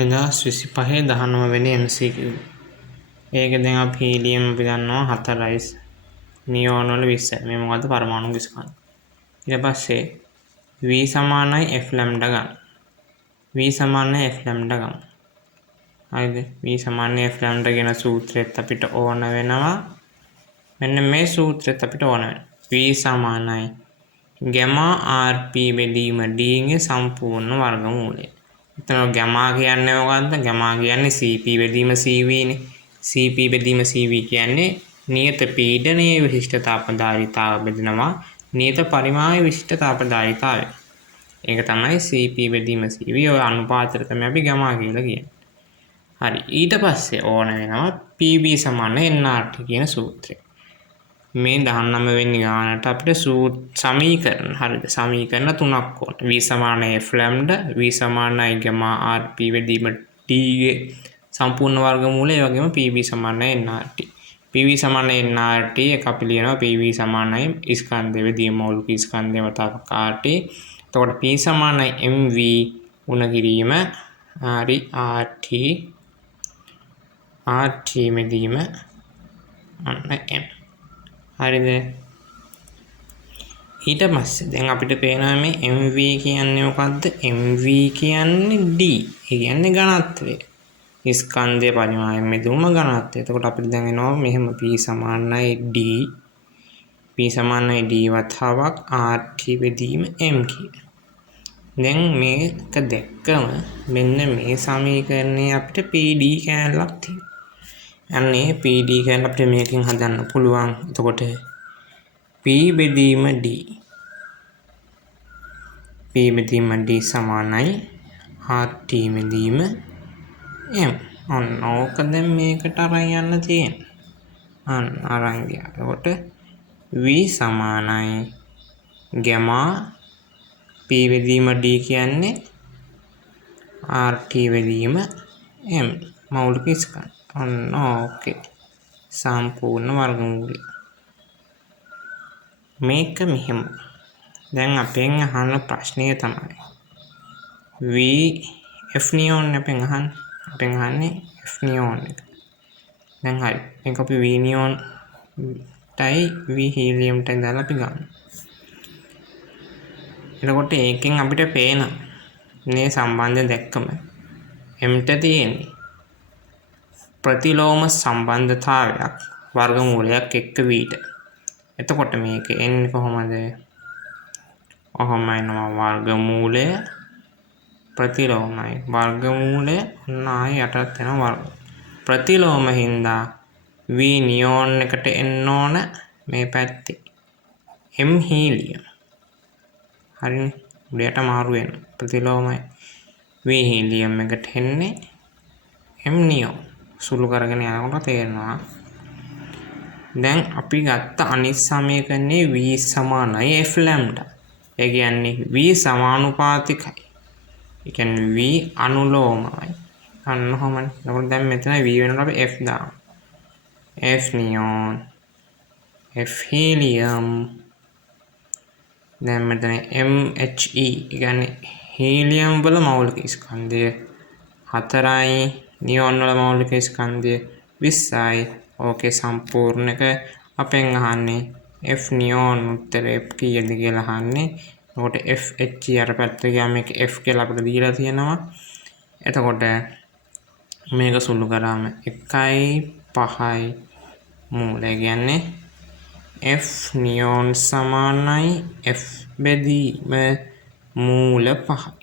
2025 19 වෙනි MCQ. ඒක දැන් අපි හීලියම් අපි දන්නවා 4යි නියෝන් වල 20යි. මේ මොකද්ද පරමාණු විස්කම්. ඊට පස්සේ V සමානයි F ලැම්ඩා ගන්න. V සමානයි F ලැම්ඩා ගන්න. හරිද? V සමානයි F ලැම්ඩා කියන සූත්‍රෙත් අපිට ඕන වෙනවා. මෙන්න මේ සූත්‍රෙත් අපිට ඕන වෙනවා. V සමානයි gamma RP බෙදීම D ගේ සම්පූර්ණ වර්ගමූලය. එතන gamma කියන්නේ මොකද්ද? gamma කියන්නේ CP බෙදීම CV නේ. CP බෙදීම CV කියන්නේ නියත පීඩනයේ විශිෂ්ට තාපදායිතාව බෙදනවා නියත පරිමාණයේ විශිෂ්ට තාපදායිතාවය. ඒක තමයි CP බෙදීම CV. ඔය අනුපාතය තමයි අපි gamma කියලා කියන්නේ. හරි. ඊට පස්සේ ඕන වෙනවා PB සමාන nRT කියන සූත්‍රය. මේ 19 වෙනි ගානට අපිට සමීකරණ හරිද? සමීකරණ තුනක් ඕන. V සමාන F ලැම්ඩා, V සමානයි gamma RP බෙදීම T ගේ සම්පූර්ණ වර්ගමූලය, ඒ වගේම PB සමානයි nRT. PB සමානයි nRT එක අපි ලියනවා PB සමානයි ස්කන්ධය බෙදීම මৌলিক ස්කන්ධය වතාවක් RT. එතකොට P සමානයි MV උණ කිරීම හරි RT බෙදීම අන්න M. හරිද? ඊට පස්සේ දැන් අපිට පේනවා මේ MV කියන්නේ මොකද්ද? MV කියන්නේ D. ඒ කියන්නේ ඝනත්වය. ස්කන්ධය පරිමාණයෙන් මෙදුම ඝනත්වය. එතකොට අපිට දැන් එනවා මෙහෙම P සමානයි D. P සමානයි D වතාවක් RT බෙදීම M කියලා. දැන් මේක දැක්කම මෙන්න මේ සමීකරණේ අපිට PD කැලලක් තියෙනවා. අන්නේ PD කැලල අපිට මේකෙන් හදන්න පුළුවන්. එතකොට P බෙදීම D. P බෙදීම D සමානයි RT බෙදීම M. ඔන්න ඕක දැන් මේකට අරන් යන්න තියෙනවා. අන්න අරන් ගියා. එතකොට V සමානයි gamma P බෙදීම D කියන්නේ RT බෙදීම M මৌলিক ස්කන්ධ. ඔන්න ඕකේ. සම්පූර්ණ වර්ගමූලය. මේක මෙහෙම. දැන් අපෙන් අහන ප්‍රශ්නය තමයි V F නියෝන් අපෙන් අහන්නේ F නියෝන් එක. දැන් හරි. මේක අපි V නියෝන් ටයි V හීලියම් ටයි දාලා අපි ගන්න. එතකොට ඒකෙන් අපිට පේන මේ සම්බන්ධය දැක්කම Mට තියෙන්නේ ප්‍රතිලෝම සම්බන්ධතාවයක් වර්ගමූලයක් එක්ක Vට. එතකොට මේක එන්නේ කොහොමද? ඔහොම එනවා වර්ගමූලය ප්‍රතිලෝමයි. වර්ගමූලය නායි යටත් වෙන වර්ග. ප්‍රතිලෝම හින්දා V නියෝන් එකට එන්න ඕන මේ පැත්තේ M හීලියම්. හරිනේ. උඩයට මාරු වෙන ප්‍රතිලෝමයි V හීලියම් එකට එන්නේ M නියෝන්. සුළු කරගෙන යනකොට තේරෙනවා. දැන් අපි ගත්ත අනිත් සමීකරණේ V සමානයි F ලැම්ඩා. ඒ කියන්නේ V සමානුපාතිකයි. ඒ කියන්නේ V අනුලෝමයි. අන්න ඔහොමයි. එතකොට දැන් මෙතන V වෙනකොට අපි F දාමු. F නියෝන් F හීලියම් දැන් මෙතන MHE කියන්නේ හීලියම් වල මৌলিক ස්කන්ධය 4යි නියෝන් වල මৌলিক ස්කන්ධය 20යි. ඕකේ සම්පූර්ණක අපෙන් අහන්නේ F නියෝන් උත්තරේ කීයද කියලා අහන්නේ. එතකොට FHE අර පැත්තට ගියාම මේක F කියලා අපිට දීලා තියෙනවා. එතකොට මේක සුළු කරාම 1.5යි මූලය කියන්නේ F නියෝන් සමානයි F බෙදීම මූල 5.